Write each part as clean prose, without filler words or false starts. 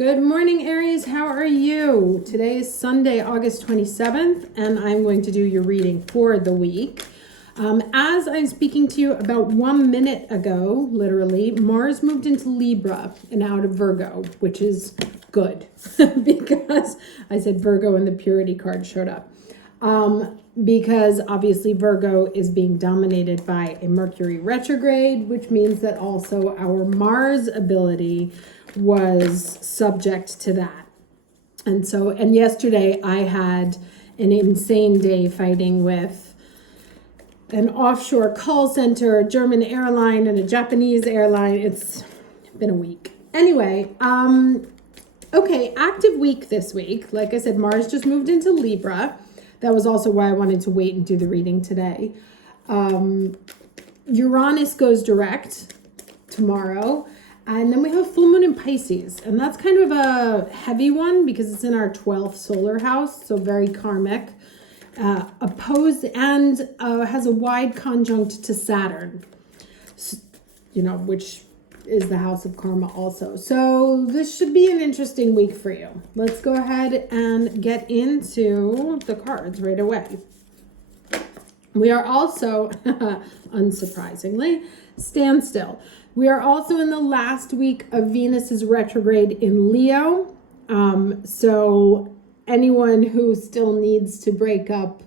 Good morning, Aries. How are you? Today is Sunday, August 27th, and I'm going to do your reading for the week. As I'm speaking to you about 1 minute ago, literally, Mars moved into Libra and out of Virgo, which is good because I said Virgo and the Purity card showed up. Because obviously Virgo is being dominated by a Mercury retrograde, which means that also our Mars ability was subject to that. And yesterday I had an insane day fighting with an offshore call center, a German airline, and a Japanese airline. It's been a week. Anyway, okay, active week this week. Like I said, Mars just moved into Libra. That was also why I wanted to wait and do the reading today. Uranus goes direct tomorrow. And then we have full moon in Pisces. And that's kind of a heavy one because it's in our 12th solar house. So very karmic. Opposed and has a wide conjunct to Saturn. Which is the house of karma also. So this should be an interesting week for you. Let's go ahead and get into the cards right away. We are also, unsurprisingly, standstill. We are also in the last week of Venus's retrograde in Leo. So anyone who still needs to break up,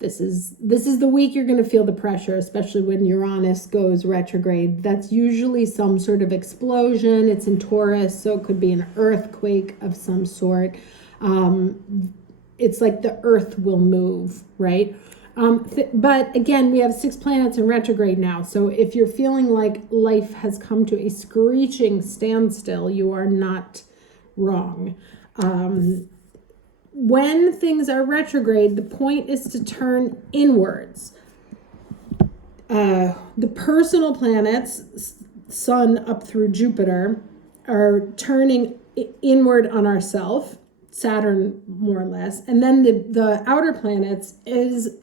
this is the week you're going to feel the pressure, especially when Uranus goes retrograde. That's usually some sort of explosion. It's in Taurus, so it could be an earthquake of some sort. It's like the earth will move, right? But again, we have 6 planets in retrograde now. So if you're feeling like life has come to a screeching standstill, you are not wrong. When things are retrograde, the point is to turn inwards. The personal planets, Sun up through Jupiter, are turning inward on ourselves, Saturn more or less. And then the outer planets is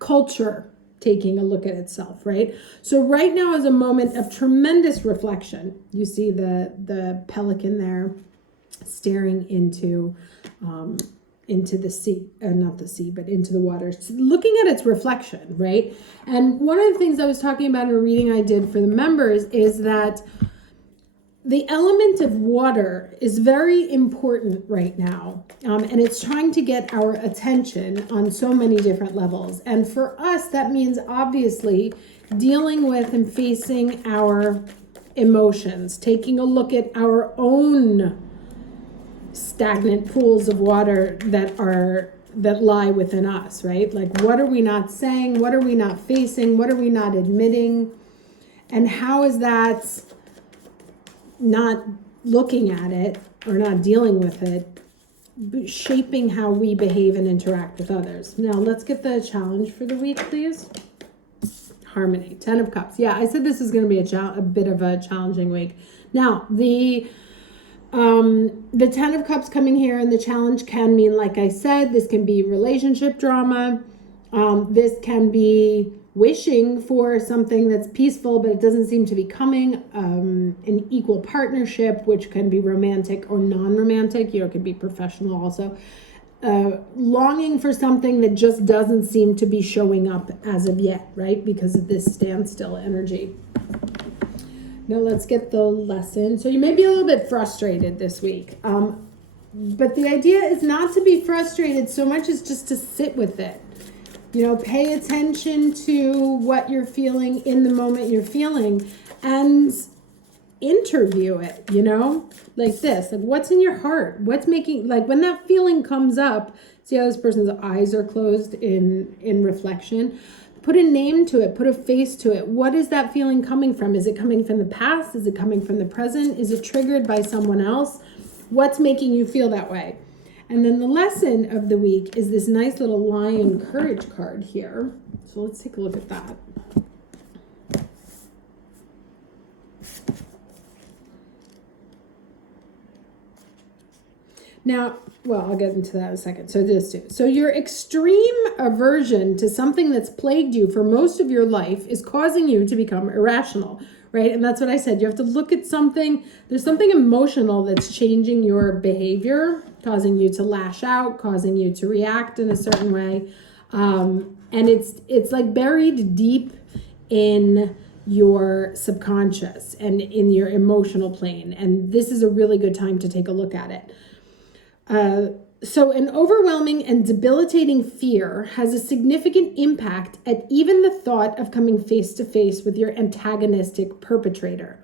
culture taking a look at itself, right? So right now is a moment of tremendous reflection. You see the pelican there staring into the sea, not the sea, but into the water, looking at its reflection, right? And one of the things I was talking about in a reading I did for the members is that the element of water is very important right now. And it's trying to get our attention on so many different levels. And for us, that means obviously dealing with and facing our emotions, taking a look at our own stagnant pools of water that lie within us, right? Like, what are we not saying? What are we not facing? What are we not admitting? And how is that not looking at it or not dealing with it shaping how we behave and interact with others? Now, let's get the challenge for the week, please. Harmony, 10 of Cups. Yeah, I said this is going to be a bit of a challenging week. Now, the 10 of Cups coming here, and the challenge can mean, like I said, this can be relationship drama. This can be wishing for something that's peaceful, but it doesn't seem to be coming. An equal partnership, which can be romantic or non-romantic. It could be professional also. Longing for something that just doesn't seem to be showing up as of yet, right? Because of this standstill energy. Now let's get the lesson. So you may be a little bit frustrated this week. But the idea is not to be frustrated so much as just to sit with it. Pay attention to what you're feeling in the moment you're feeling and interview it, like this. Like, what's in your heart? What's making, like, when that feeling comes up, see how this person's eyes are closed in reflection? Put a name to it, put a face to it. What is that feeling coming from? Is it coming from the past? Is it coming from the present? Is it triggered by someone else? What's making you feel that way? And then the lesson of the week is this nice little lion courage card here. So let's take a look at that. Now, well, I'll get into that in a second. So this too. So your extreme aversion to something that's plagued you for most of your life is causing you to become irrational. right? And that's what I said. You have to look at something. There's something emotional that's changing your behavior, causing you to lash out, causing you to react in a certain way. And it's like buried deep in your subconscious and in your emotional plane. And this is a really good time to take a look at it. So an overwhelming and debilitating fear has a significant impact at even the thought of coming face to face with your antagonistic perpetrator.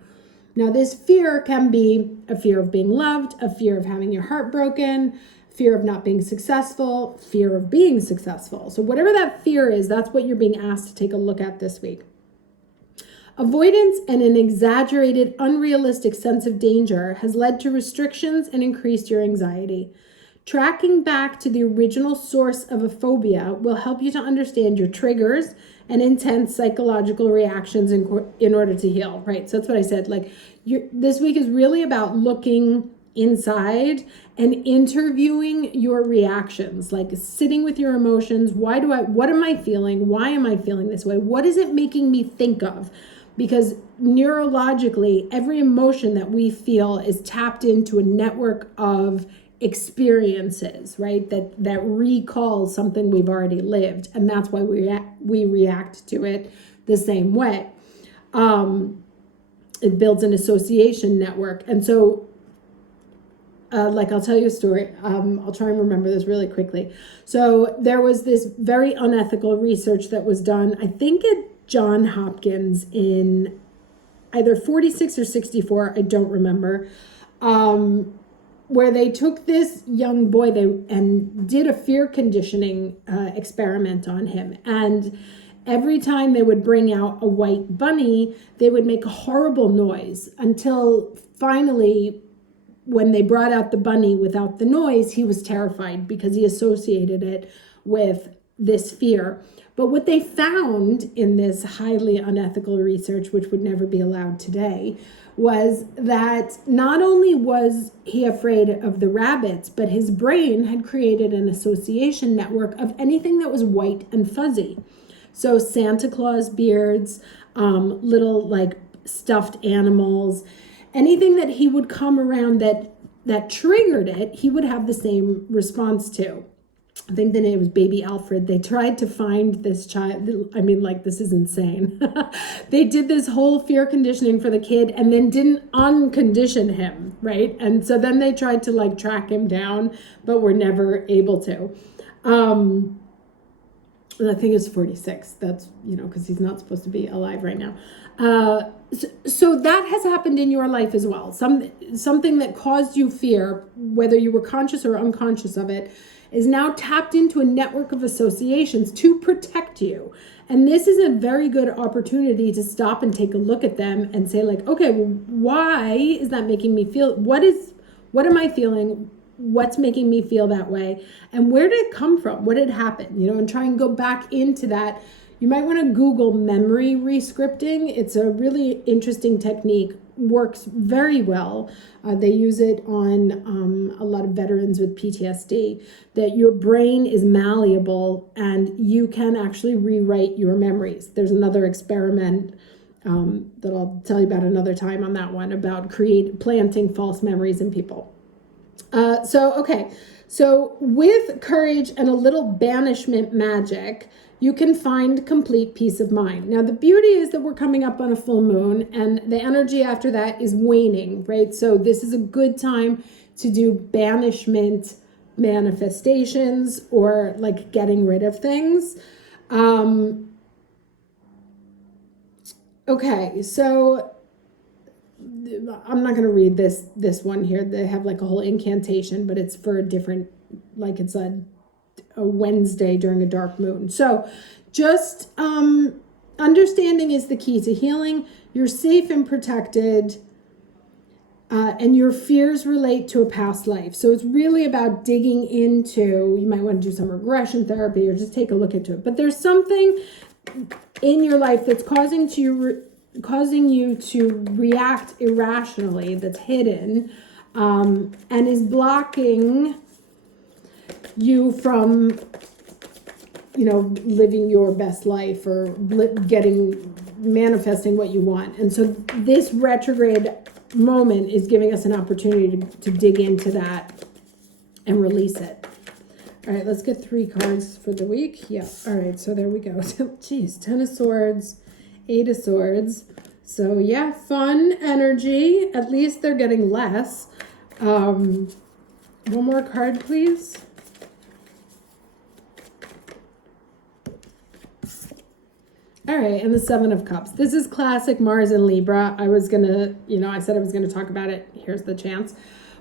Now, this fear can be a fear of being loved, a fear of having your heart broken, fear of not being successful, fear of being successful. So whatever that fear is, that's what you're being asked to take a look at this week. Avoidance and an exaggerated, unrealistic sense of danger has led to restrictions and increased your anxiety. Tracking back to the original source of a phobia will help you to understand your triggers and intense psychological reactions in order to heal, right? So that's what I said. Like, this week is really about looking inside and interviewing your reactions, like sitting with your emotions. What am I feeling? Why am I feeling this way? What is it making me think of? Because neurologically, every emotion that we feel is tapped into a network of experiences, right? That recalls something we've already lived. And that's why we react to it the same way. It builds an association network. And so, like, I'll tell you a story. I'll try and remember this really quickly. So there was this very unethical research that was done, I think at Johns Hopkins in either 46 or 64, I don't remember, where they took this young boy and did a fear conditioning experiment on him. And every time they would bring out a white bunny, they would make a horrible noise until finally, when they brought out the bunny without the noise, he was terrified because he associated it with this fear. But what they found in this highly unethical research, which would never be allowed today, was that not only was he afraid of the rabbits, but his brain had created an association network of anything that was white and fuzzy. So Santa Claus beards, little like stuffed animals, anything that he would come around that triggered it, he would have the same response to. I think the name was Baby Alfred. They tried to find this child. I mean, like, this is insane. They did this whole fear conditioning for the kid and then didn't uncondition him, right? And so then they tried to like track him down, but were never able to. And I think it's 46. That's, because he's not supposed to be alive right now. So that has happened in your life as well. Something that caused you fear, whether you were conscious or unconscious of it, is now tapped into a network of associations to protect you. And this is a very good opportunity to stop and take a look at them and say, like, okay, well, why is that making me feel? What am I feeling? What's making me feel that way? And where did it come from? What had happened? And try and go back into that. You might want to Google memory rescripting. It's a really interesting technique, works very well. They use it on a lot of veterans with PTSD, that your brain is malleable and you can actually rewrite your memories. There's another experiment that I'll tell you about another time on that one, about planting false memories in people. So with courage and a little banishment magic, you can find complete peace of mind. Now, the beauty is that we're coming up on a full moon and the energy after that is waning, right? So this is a good time to do banishment manifestations or like getting rid of things. Okay, so I'm not going to read this one here. They have like a whole incantation, but it's for a different, like it's a Wednesday during a dark moon. So just understanding is the key to healing. You're safe and protected, and your fears relate to a past life. So it's really about digging into, you might want to do some regression therapy or just take a look into it. But there's something in your life that's causing you to react irrationally, that's hidden, and is blocking you from living your best life or getting manifesting what you want. And so this retrograde moment is giving us an opportunity to dig into that and release it. All right, let's get 3 cards for the week. Yeah, all right, so there we go. Geez, 10 of Swords, 8 of Swords. So yeah, fun energy. At least they're getting less. One more card, please. All right, and the 7 of Cups. This is classic Mars and Libra. I was gonna, I said I was gonna talk about it. Here's the chance.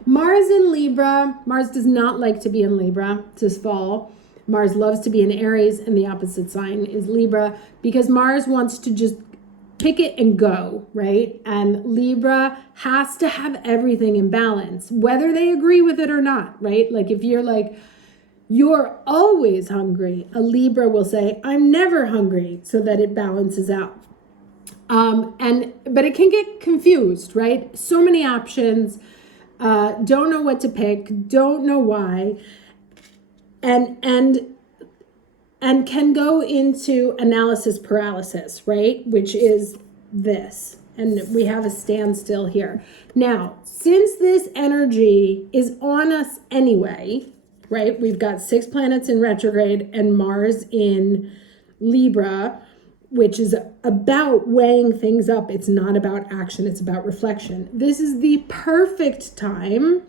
Mars in Libra. Mars does not like to be in Libra this fall. Mars loves to be in Aries, and the opposite sign is Libra, because Mars wants to just pick it and go, right? And Libra has to have everything in balance, whether they agree with it or not, right? Like if you're like, you're always hungry, a Libra will say, I'm never hungry, so that it balances out. But it can get confused, right? So many options, don't know what to pick, don't know why, and can go into analysis paralysis, right? Which is this. And we have a standstill here. Now, since this energy is on us anyway, right? We've got 6 planets in retrograde and Mars in Libra, which is about weighing things up. It's not about action. It's about reflection. This is the perfect time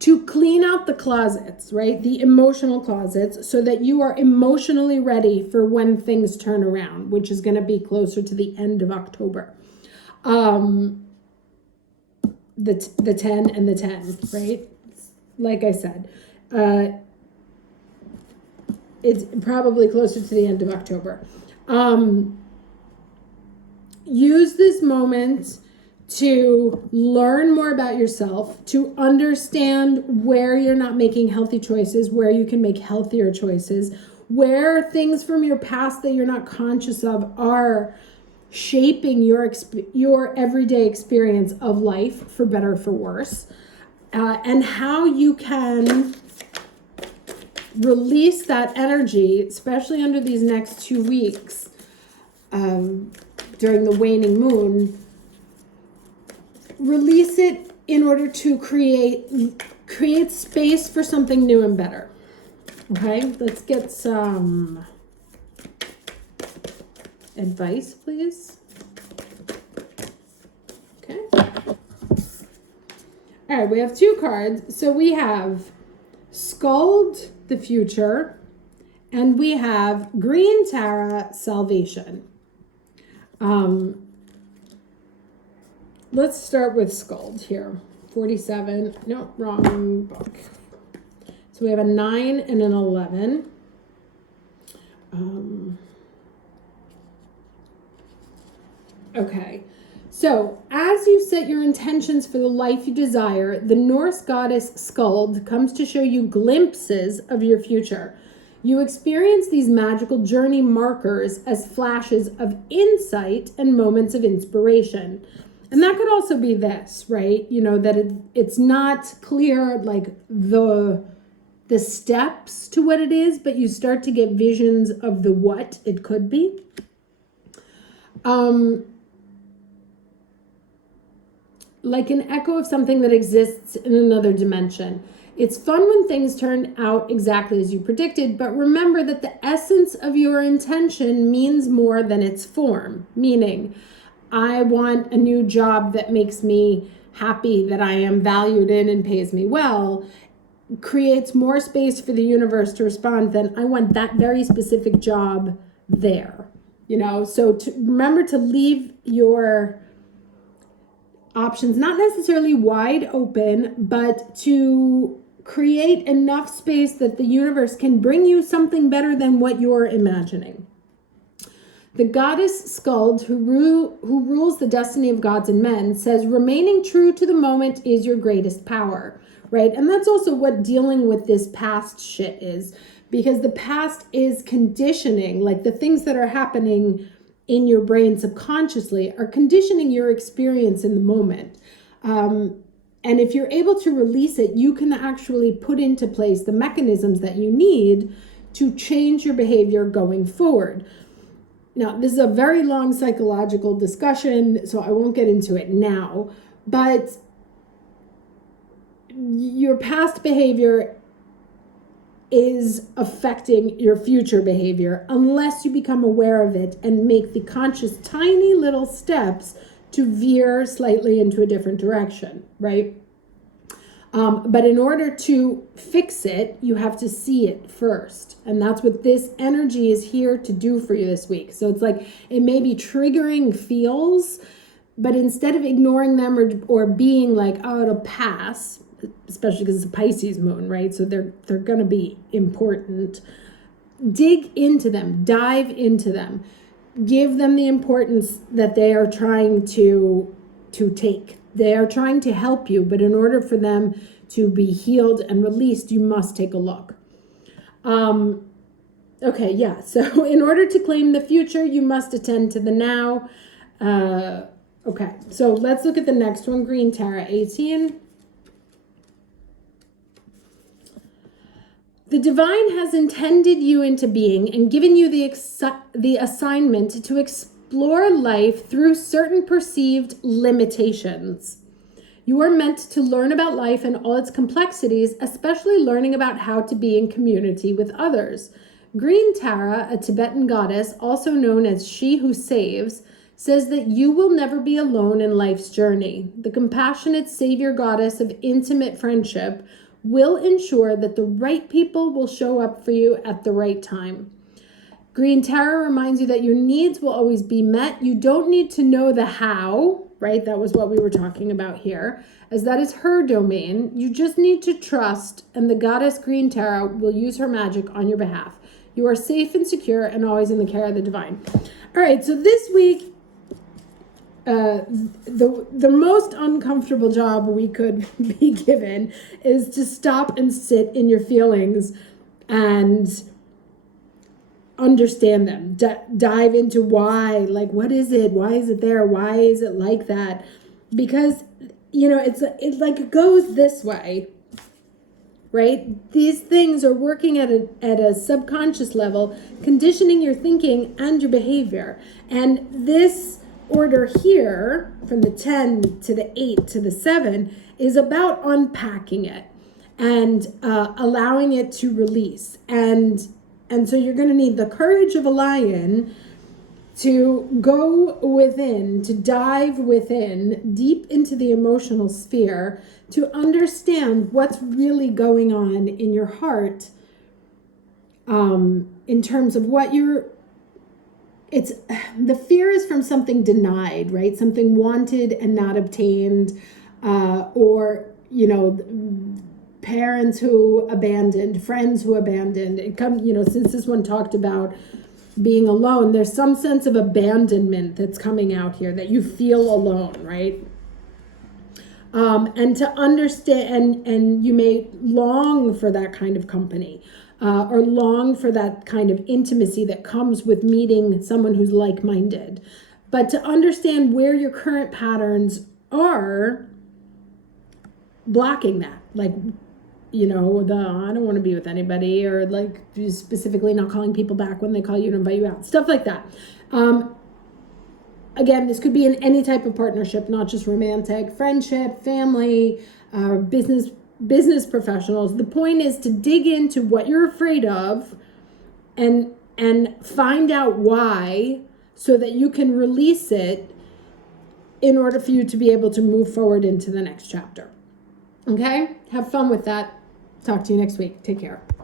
to clean out the closets, right? The emotional closets, so that you are emotionally ready for when things turn around, which is going to be closer to the end of October. The 10 and the 10, right? Like I said, it's probably closer to the end of October. Use this moment to learn more about yourself, to understand where you're not making healthy choices, where you can make healthier choices, where things from your past that you're not conscious of are shaping your everyday experience of life, for better or for worse, and how you can release that energy, especially under these next 2 weeks during the waning moon. Release it in order to create space for something new and better. Okay, let's get some advice, please. Okay. All right, we have 2 cards. So we have Sculled, the future, and we have Green Tara, salvation. Let's start with Sculled here. 47. No, wrong book. So we have a 9 and an 11. Okay. So, as you set your intentions for the life you desire, the Norse goddess Skuld comes to show you glimpses of your future. You experience these magical journey markers as flashes of insight and moments of inspiration. And that could also be this, right? That it's not clear, like the steps to what it is, but you start to get visions of the what it could be. Like an echo of something that exists in another dimension. It's fun when things turn out exactly as you predicted, but remember that the essence of your intention means more than its form. Meaning, I want a new job that makes me happy, that I am valued in and pays me well, creates more space for the universe to respond than I want that very specific job there. So remember to leave your options not necessarily wide open, but to create enough space that the universe can bring you something better than what you're imagining. The goddess Skuld, who rules the destiny of gods and men, says remaining true to the moment is your greatest power, right? And that's also what dealing with this past shit is, because the past is conditioning, like the things that are happening in your brain subconsciously are conditioning your experience in the moment. And if you're able to release it, you can actually put into place the mechanisms that you need to change your behavior going forward. Now, this is a very long psychological discussion, so I won't get into it now, but your past behavior is affecting your future behavior unless you become aware of it and make the conscious tiny little steps to veer slightly into a different direction, right? But in order to fix it, you have to see it first. And that's what this energy is here to do for you this week. So it's like, it may be triggering feels, but instead of ignoring them or being like, oh, it'll pass, especially because it's a Pisces moon, right? So they're going to be important. Dig into them, dive into them, give them the importance that they are trying to take. They are trying to help you, but in order for them to be healed and released, you must take a look. Okay, yeah. So in order to claim the future, you must attend to the now. Okay, so let's look at the next one, Green Tara 18. The divine has intended you into being and given you the assignment to explore life through certain perceived limitations. You are meant to learn about life and all its complexities, especially learning about how to be in community with others. Green Tara, a Tibetan goddess, also known as She Who Saves, says that you will never be alone in life's journey. The compassionate savior goddess of intimate friendship will ensure that the right people will show up for you at the right time. Green Tara reminds you that your needs will always be met. You don't need to know the how, right? That was what we were talking about here, as that is her domain. You just need to trust, and the goddess Green Tara will use her magic on your behalf. You are safe and secure and always in the care of the divine. All right, so this week, the most uncomfortable job we could be given is to stop and sit in your feelings and understand them. Dive into why, like, what is it? Why is it there? Why is it like that? Because, it's like it goes this way, right? These things are working at a subconscious level, conditioning your thinking and your behavior. And this order here, from the 10 to the 8 to the 7, is about unpacking it and allowing it to release. And so you're going to need the courage of a lion to go within, to dive within, deep into the emotional sphere, to understand what's really going on in your heart, in terms of what the fear is from something denied, right? Something wanted and not obtained, or, parents who abandoned, friends who abandoned. It comes, since this one talked about being alone, there's some sense of abandonment that's coming out here, that you feel alone, right? And to understand, and you may long for that kind of company, or long for that kind of intimacy that comes with meeting someone who's like-minded. But to understand where your current patterns are blocking that, like, I don't want to be with anybody, or like specifically not calling people back when they call you to invite you out, stuff like that. Again, this could be in any type of partnership, not just romantic, friendship, family, business professionals. The point is to dig into what you're afraid of and find out why, so that you can release it in order for you to be able to move forward into the next chapter. Okay? Have fun with that. Talk to you next week. Take care.